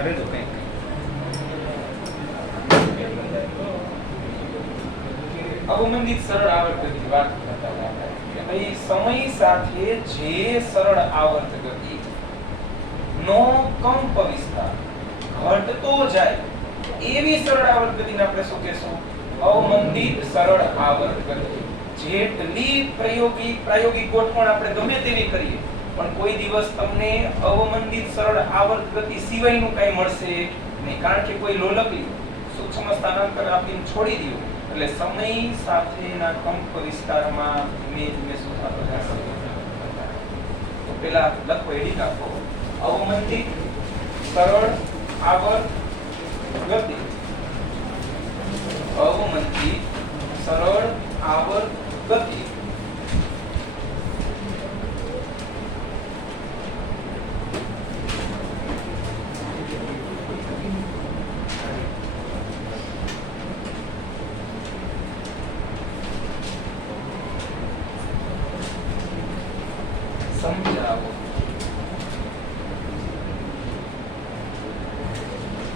કરે તો કંઈક અવમંદિત સરળ આવર્ત ગતિ વાત કરતા હતા કે ભાઈ સમય સાથે જે સરળ આવર્ત ગતિ નો કંપ વિસ્તાર ઘટતો જાય એવી સરળ આવર્ત ગતિને આપણે શું કહેશું? અવમંદિત સરળ આવર્ત ગતિ. જેટલી પ્રાયોગિક ગોઠવણ આપણે ગમે તેવી કરીએ પણ કોઈ દિવસ તમને અવમંદિત સરળ આવર્ત ગતિ સિવાયનું કંઈ મળશે નહીં, કારણ કે કોઈ લોલકી સૂક્ષ્મ સ્થાનાંતર આપીને છોડી દો એટલે સમય સાથેના કંપ વિસ્તારમાં ધીમે ધીમે શું થતો જશે. તો પેલા લખો, એડિટ આપો, અવમંદિત સરળ આવર્ત ગતિ. અવમંદિત સરળ આવર્ત ગતિ સમજાવો.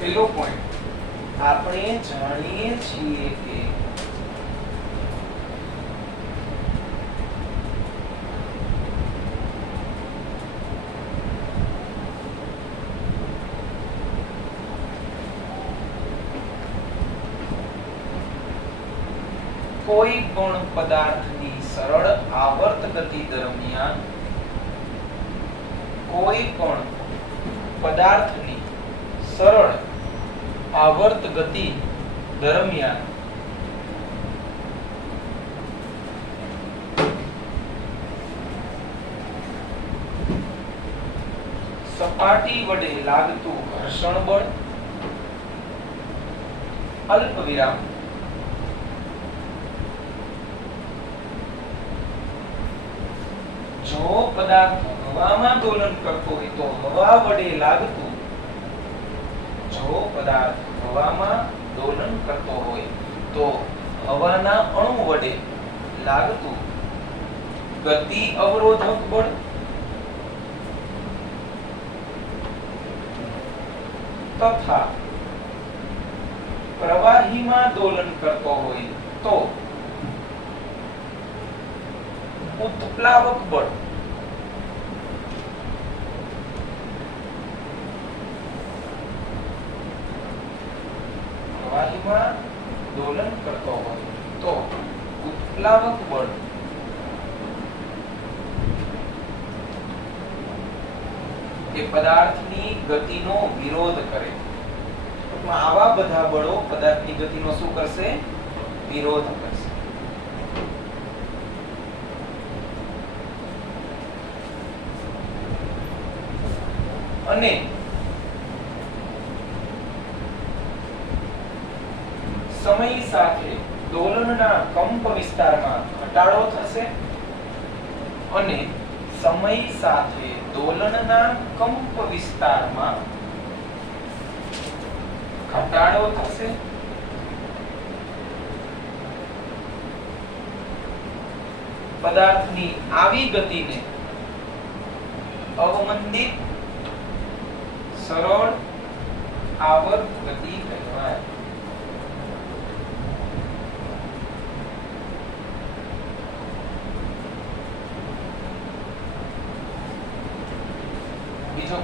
પેલો પોઈન્ટ, આપણે જાણીએ છીએ કે કોઈ પણ પદાર્થની સરળ આવર્ત ગતિ દરમિયાન કોઈ પણ પદાર્થની સરળ આવર્ત ગતિ દરમિયાન સપાટી વડે લાગતું ઘર્ષણ બળ અલ્પ વિરામ જો પદાર્થ હવામાં દોલન કરતો હોય તો હવા વડે લાગતું, જો પદાર્થ હવામાં દોલન કરતો હોય તો હવાના અણુ વડે લાગતું ગતિ અવરોધક બળ તથા પ્રવાહીમાં દોલન કરતો હોય તો ઉત્પ્લાવક બળ. પ્રવાહીમાં દોલન કરતો હોય તો ઉત્પ્લાવક બળ એ પદાર્થની ગતિનો વિરોધ કરે. આવા બધા બળો પદાર્થની ગતિનો શું કરશે? વિરોધ કરશે. અને સમય સાથે દોલનના કંપ વિસ્તારમાં ઘટાડો થશે અને સમય સાથે દોલનના કંપ વિસ્તારમાં ઘટાડો થશે પદાર્થની આવી ગતિને અવમંદિત સરળ આવર્ત ગતિ કહેવાય. બીજો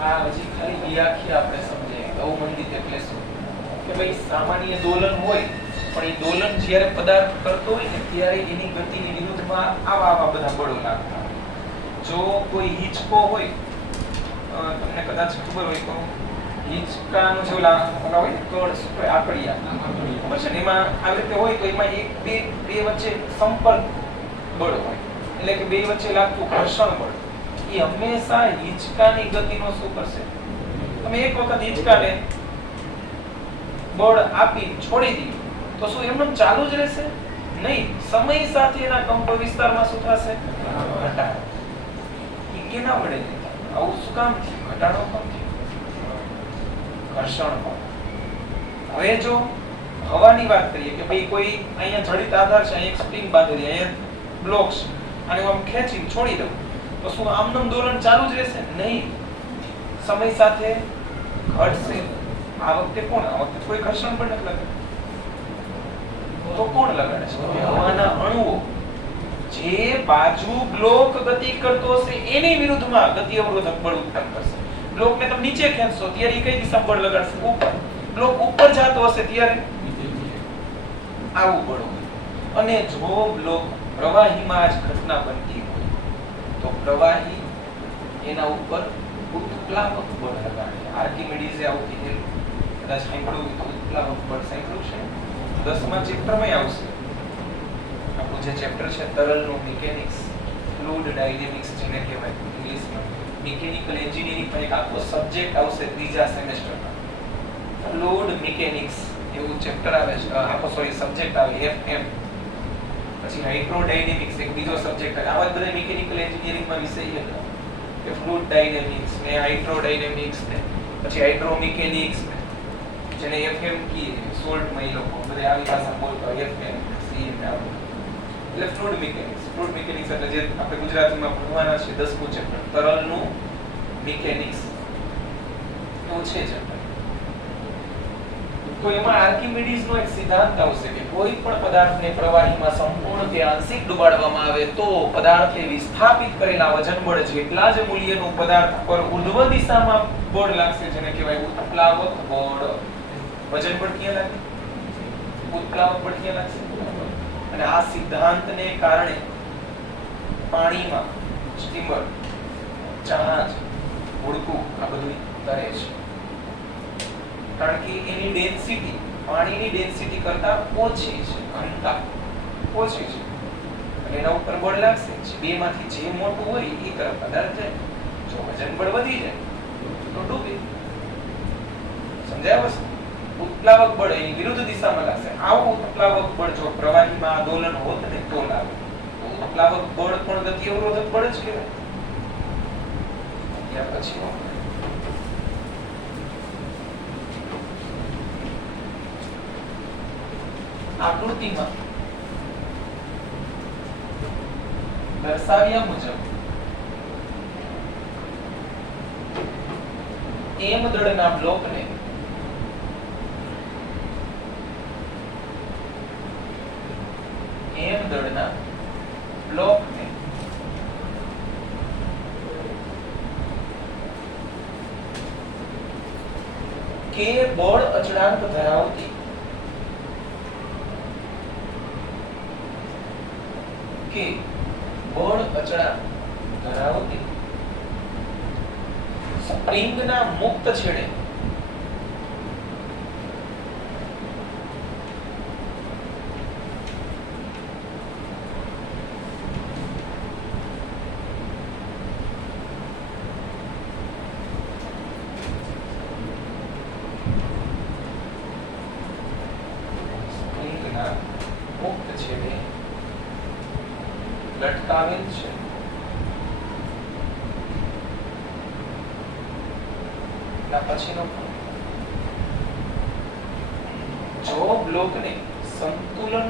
આ હજી ખાલી વ્યાખ્યા આપણે સમજીએ. અવમંદિત એટલે શું કે ભાઈ સામાન્ય દોલન હોય પણ એ દોલન જ્યારે પદાર્થ કરતો હોય ને ત્યારે એની ગતિની વિરુદ્ધમાં આવા બધા બળો લાગતા. જો કોઈ હિંચકો હોય, તમને કદાચ ખબર હોય તો હિંચકાનું જે ઓલા હોય ને કળ શું કહેવાય, આકડિયા ખબર છે ને, એમાં આવી રીતે હોય તો એમાં એક બે વચ્ચે સંપર્ક બળ હોય એટલે કે બે વચ્ચે લાગતું ઘર્ષણ બળ એ હંમેશા હિંચકાની ગતિનો શું કરશે? તમે એક વખત હિંચકાને બળ આપી છોડી દીધું તો શું એમનું ચાલુ જ રહેશે? નહીં. સમય સાથે એના કંપ વિસ્તારમાં શું થશે? ઘટાડો. એ કેના વડે લેતા? આવું શું કામ છે? ઘટાડો કામ છે, ઘર્ષણ બળ. હવે જો હવાની વાત કરીએ કે ભાઈ કોઈ અહીંયા જડિત આધાર છે, અહીંયા એક સ્પ્રિંગ બાંધેલી, અહીંયા બ્લોક છે, અને હું આમ ખેંચીને છોડી દઉં તો શું આમનું દોલન ચાલુ જ રહેશે? નહીં, સમય સાથે ઘટશે. આ વખતે કોણ? આ વખતે કોઈ ઘર્ષણ પણ નથી લાગતું. તો કોણ લગાડે છે? હવાના અણુઓ. જે બાજુ બ્લોક ગતિ કરતો હશે એની વિરુદ્ધમાં ગતિ અવરોધક બળ ઉત્પન્ન કરશે. બ્લોકને તમે નીચે ખેંચશો ત્યારે કઈ દિશામાં બળ લગાડશે? ઉપર. બ્લોક ઉપર જતો હશે ત્યારે આવું બળ હોય. અને જો બ્લોક પ્રવાહીમાં જ ઘટના બનતી હોય તો પ્રવાહી એના ઉપર ઉત્પ્લાવક બળ લગાડે. આર્કિમિડીઝે આવું કીધેલું, કદાચ સાંભળ્યું તો ઉત્પ્લાવક બળ સાંભળ્યું છે. 10મા ચેપ્ટરમાં આવશે. આપણું જે ચેપ્ટર છે તરલનું મિકેનિક્સ, ફ્લુઇડ ડાયનેમિક્સ જેને કહેવાય ઇંગ્લિશમાં, મિકેનિકલ એન્જિનિયરિંગ માં એક આખો સબ્જેક્ટ આવશે ત્રીજા સેમેસ્ટરમાં. ફ્લુઇડ મિકેનિક્સ એવું ચેપ્ટર આવે છે, આખો સબ્જેક્ટ આવે FM. પછી હાઇડ્રોડાયનેમિક્સ એક બીજો સબ્જેક્ટ આવે. આવા બધા મિકેનિકલ એન્જિનિયરિંગમાં વિષય હતા કે ફ્લુઇડ ડાયનેમિક્સ ને હાઇડ્રોડાયનેમિક્સ ને પછી હાઇડ્રોમિકેનિક્સ ને જેને FM કી સોલ્ટ માં એ લોકો બધા આવી ભાષા બોલતા હોય, FM સી ને આવું. એટલે ફ્લુઇડ મિકેનિક્સ એટલે જે આપણે ગુજરાતીમાં ભણવાના છે 10મું ચેપ્ટર તરલનું મિકેનિક્સ એવું છે ચેપ્ટર. તો એમાં આર્કિમિડીઝનો એક સિદ્ધાંત આવશે કે કોઈ પણ પદાર્થને પ્રવાહીમાં સંપૂર્ણ કે આંશિક ડુબાડવામાં આવે તો પદાર્થે વિસ્થાપિત કરેલા વજન બળ જેટલા જ મૂલ્યનું પદાર્થ પર ઉર્ધ્વ દિશામાં બળ લાગશે જેને કહેવાય ઉત્પ્લાવક બળ. વજન બળ ક્યાં લાગે? ઉત્પ્લાવક બળ ક્યાં લાગશે? અને આ સિદ્ધાંતને કારણે પાણીમાં સ્ટીમર, જહાજ, હોડકું આ બધું તરે છે. કારણ કે એની ડેન્સિટી પાણીની ડેન્સિટી કરતા ઓછી છે, ઘનતા ઓછી છે, અને એના ઉપર બળ લાગશે. બેમાંથી જે મોટું હોય એ તરફ પદાર્થ જાય. જો વજન બળ વધી જાય તો ડૂબે. સમજાય વસ્તુ? ઉત્પ્લાવક બળ એની વિરુદ્ધ દિશામાં લાગશે. આવું ઉત્પ્લાવક બળ જો પ્રવાહીમાં આંદોલન હોત ને તો લાગે. તો ઉત્પ્લાવક બળ પણ ગતિ અવરોધક બળ જ કહેવાય. ત્યાર પછી આકૃતિમાં દર્શાવ્યા મુજબ એમ દળના બ્લોકને કે બળ અચળાંક ધરાવતી સ્પ્રિંગના મુક્ત છેડે લટકાવેલ છે. પછીનો જો બ્લોકને સંતુલન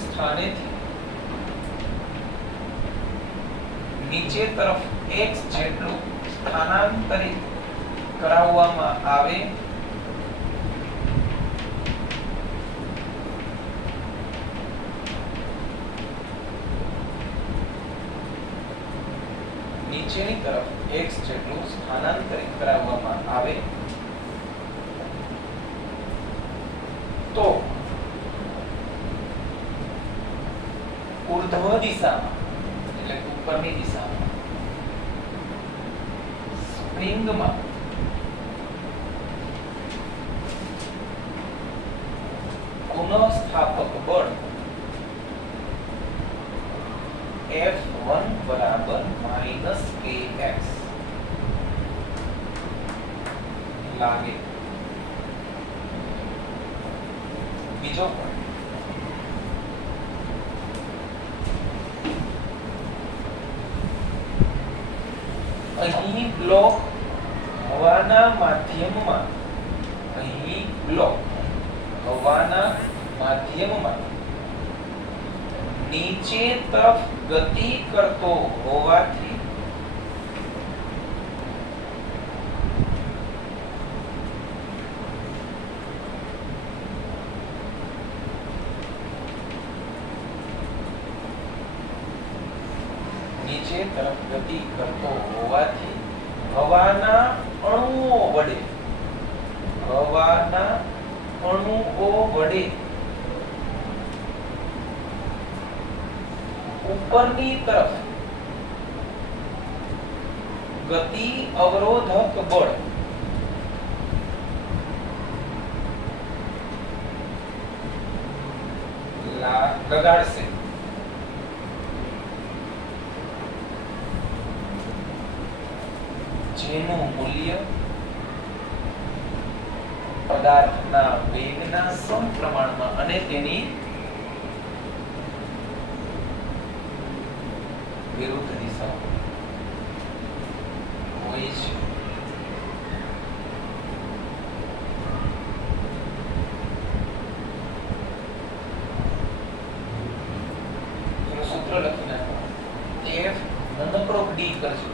સ્થાનેથી નીચે તરફ x જેટલું સ્થાનાંતરિત કરાવવામાં આવે નીચેની તરફ x જેટલું સ્થાનાંતરિત કરાવવામાં આવે તો ઉર્ધ્વ દિશામાં એટલે ઉપરની દિશામાં સ્પ્રિંગમાં પુનઃસ્થાપક બળ F1 બરાબર -kx લાગે. બીજો પોઈન્ટ, અહીં બ્લોક હવાના માધ્યમમાં નીચે તરફ ગતિ કરતો હોવાથી નીચે તરફ ગતિ કરતો હોવાથી હવાના અણુઓ વડે ઉપરની તરફ ગતિ અવરોધક બળ લગાડશે. જેનું મૂલ્ય પદાર્થના વેગના સમપ્રમાણમાં અને તેની વિરુદ્ધ દિશા હોય છે. એનું સૂત્ર લખી નાખો. F નાનકડો d કરજો.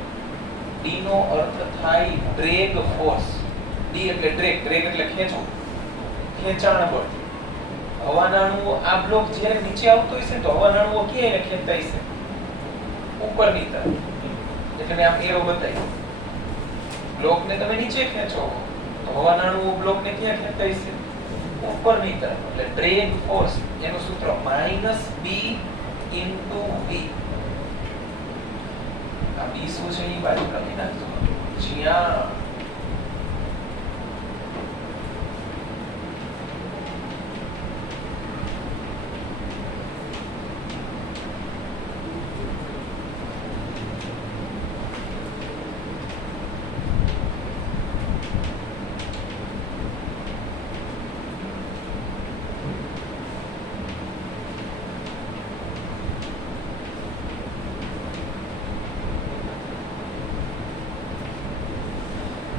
d નો અર્થ થાય ડ્રેગ ફોર્સ. d એટલે ડ્રેગ એટલે ખેંચાણ બળ. હવાના અણુઓ આ બ્લોક જ્યારે નીચે આવતો હશે તો હવાના અણુઓ ક્યાં ખેંચાય છે? ઉપરની તરફ. એટલે મેં આમ એરો બતાવ્યો. બ્લોકને તમે નીચે ખેંચો તો હવાના અણુઓ બ્લોકને ક્યાં ખેંચાય છે? ઉપરની તરફ. એટલે ડ્રેગ ફોર્સ એનું સૂત્ર -b * v. આ b શું છે એ બાજુ લખી નાખજો. જ્યાં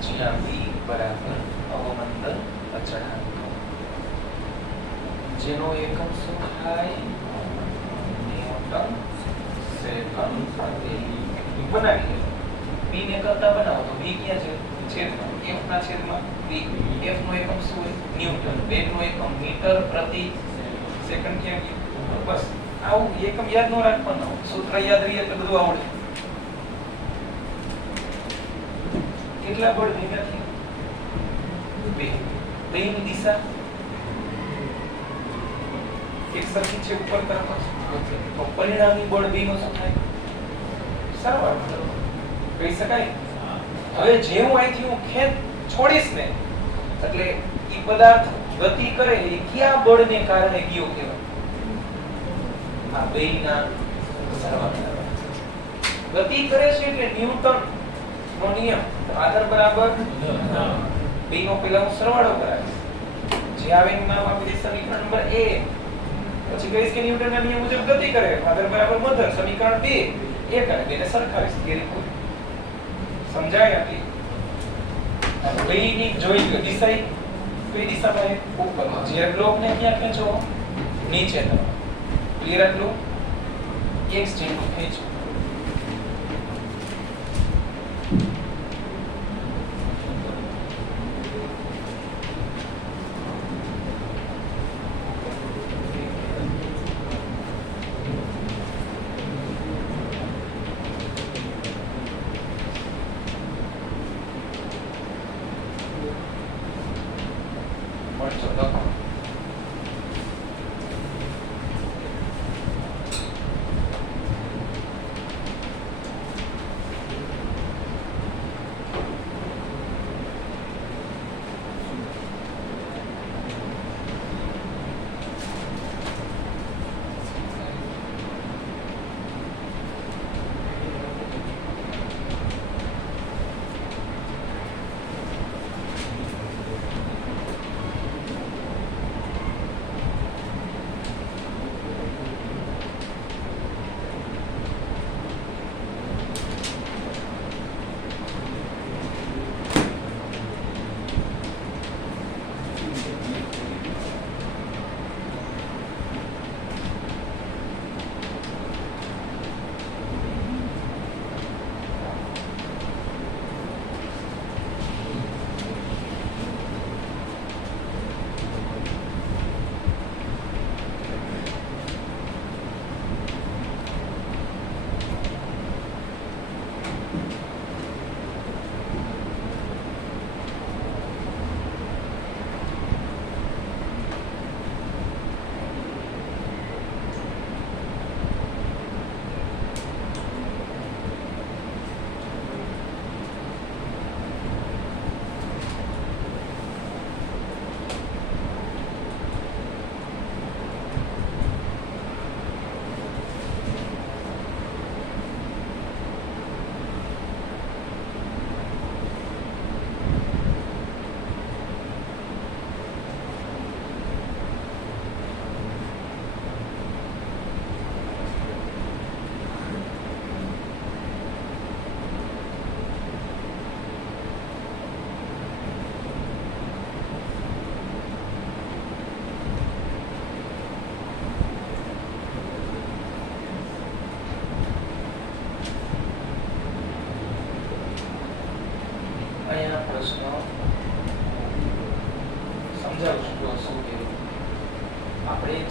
જ્યાં v બરાબર અવમંદન અચળાંક, જેનો એકમ શું થાય? ન્યૂટન સેકન્ડ પ્રતિ. બનાવીએ v ને કરતા બનાવો તો v ક્યાં છે? છેદમાં f ના છેદમાં v. f નો એકમ શું હોય? ન્યૂટન. વેગ નો એકમ મીટર પ્રતિ સેકન્ડ. ક્યાં ગયું? બસ આવું એકમ યાદ ન રાખવાનો, સૂત્ર યાદ રહે એટલે બધું આવડે. કેટલા બળ ભેગા થયા? બે. બેની દિશા એક સરખી છે, ઉપર તરફ જ. તો પરિણામી બળ બે નો શું થાય? સરવાળો કહી શકાય. હવે જેવું અહીંથી હું ખેંચ છોડીશ ને એટલે ઈ પદાર્થ ગતિ કરે એ કયા બળને કારણે ગયો કહેવાય? આ બેના સરવાળા. ગતિ કરે છે એટલે ન્યૂટન નો નિયમ આધાર બરાબર b નો પહેલા હું સરવાળો કરાવીશ. જે આવે એનું નામ આપી દઈશ સમીકરણ નંબર 1. પછી કહીશ કે ન્યૂટનના નિયમ મુજબ ગતિ કરે આધાર બરાબર મધર સમીકરણ 2. એક અને બેને સરખાવીશ. થિયરી પૂરી. સમજાય આપી? બે ની જોઈ લો દિશા કઈ દિશામાં? ઉપર. જે બ્લોકને ક્યાં ખેંચો? નીચે તરફ. ક્લિયર આટલું? x જેટલું ખેંચો.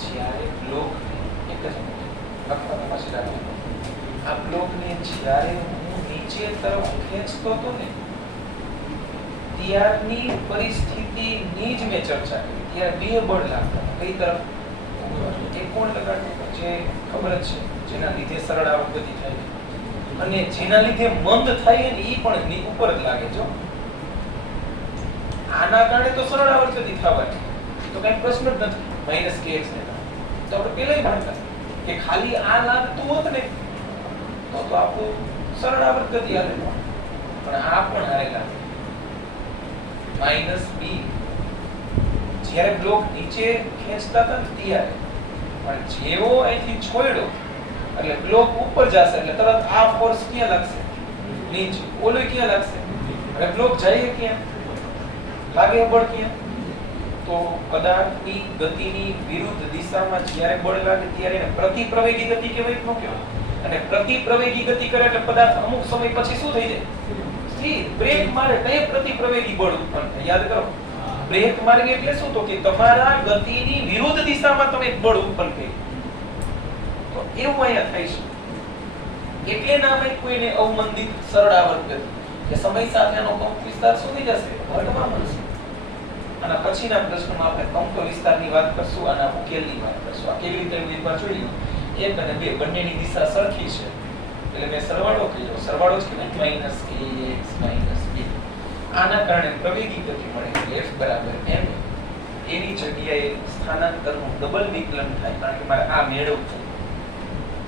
જ્યારે બ્લોકને એક જ મિનિટ લખવા પછી રાખજો. આ બ્લોકને જ્યારે હું નીચે તરફ ખેંચતો હતો ને ત્યારની પરિસ્થિતિની જ મેં ચર્ચા કરી. ત્યારે બે બળ લાગતા. કઈ તરફ? એક કોણ લગાડતું જે ખબર જ છે, જેના લીધે સરળ આવક ગતિ થાય અને જેના લીધે મંદ થાય ને એ પણ ઉપર જ લાગે. જો આના કારણે તો સરળ આવક ગતિ થવાની તો કઈ પ્રશ્ન જ નથી. -kx ને તો આપણે પહેલા ભણતા કે ખાલી આ લાગતું હોત ને તો આપણું સરળ આવક ગતિ આવે, પણ આ પણ હારે લાગે. -b જ્યારે બ્લોક નીચે ખેંચતા હતા ને ત્યારે, પણ જેવો અહીંથી છોડ્યો એટલે બ્લોક ઉપર જશે એટલે તરત આ ફોર્સ ક્યાં લાગશે? નીચે. ઓલો ક્યાં લાગશે? હવે બ્લોક જાય ક્યાં? લાગે બળ ક્યાં? તો પદાર્થની ગતિની વિરુદ્ધ દિશામાં જ્યારે બળ લાગે ત્યારે એને પ્રતિપ્રવેગી ગતિ કહેવાય કે ન કહેવાય? અને પ્રતિપ્રવેગી ગતિ કરે એટલે પદાર્થ અમુક સમય પછી શું થઈ જાય? સ્થિર. બ્રેક મારે તો પ્રતિપ્રવેગી બળ ઉત્પન્ન થાય. યાદ કરો, બ્રેક માર્ગ એટલે શું? તો કે તમારા ગતિની વિરુદ્ધ દિશામાં તમે બળ ઉત્પન્ન કર્યું. તો એવું અહીંયા થાય છે. એટલે નામ કોઈને અવમંદિત સરળ આવર્ત ગતિ કે સમય સાથે આનો કંપ વિસ્તાર શું થઈ જશે? ઘટવા મળશે. આના પછીના પ્રશ્નમાં આપણે કંપ વિસ્તારની વાત કરશું, આના ઉકેલની વાત કરશું. આ કેવી રીતે એકવાર જોઈએ. 1 અને 2 બંનેની દિશા સરખી છે એટલે મેં સરવાળો કર્યો. સરવાળો જ કહેવાય -ax -b. આના કારણે પ્રવેગી ગતિ મળે એટલે f = m. એની જગ્યાએ સ્થાનાંતરનું ડબલ વિકલન થાય કારણ કે મારે આ મેળવવું છે.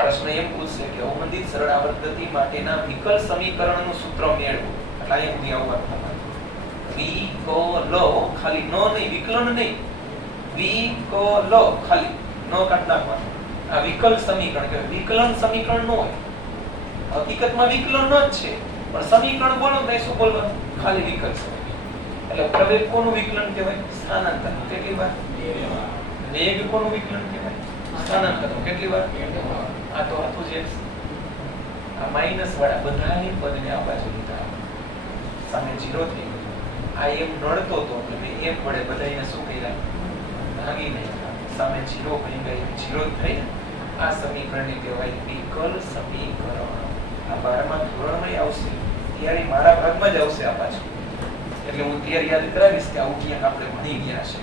પ્રશ્ન એમ પૂછશે કે અવમંદિત સરળ આવર્ત ગતિ માટેના વિકલ સમીકરણનું સૂત્ર મેળવો. એટલે અહીં સુધી આવવાનું તમારે વિકલ, ખાલી ન નહીં, વિકલન નહીં, વિકલ ખાલી ન કાઢ નાખવાનું. આ વિકલ સમીકરણ કહેવાય. વિકલન સમીકરણ ન હોય, હકીકતમાં વિકલન જ છે, પણ સમીકરણ બોલો તો શું બોલવાનું? ખાલી વિકલ સમીકરણ. એટલે પ્રવેગ કોનું વિકલન કહેવાય? સ્થાનાંતર. કેટલી વાર? વેગ કોનું વિકલન કહેવાય? સ્થાનાંતર. કેટલી વાર? આ તો હતું જે આ માઈનસ વાળા બધાની પદને આ બાજુ લીધા, સામે 0 થઈ ગયું. આ એમ નડતો હતો એટલે મેં એમ વડે બધાને શું કર્યા? ભાગી નાખ્યા. સામે 0 બની ગઈ, 0 થઈ. આ સમીકરણને કહેવાય વિકલ સમીકરણ. આ 12મા ધોરણમાં આવશે ત્યારે મારા ભાગમાં જ આવશે આ પાછું. એટલે હું ત્યારે યાદ કરાવીશ કે આવું ક્યાંક આપણે ભણી ગયા છે.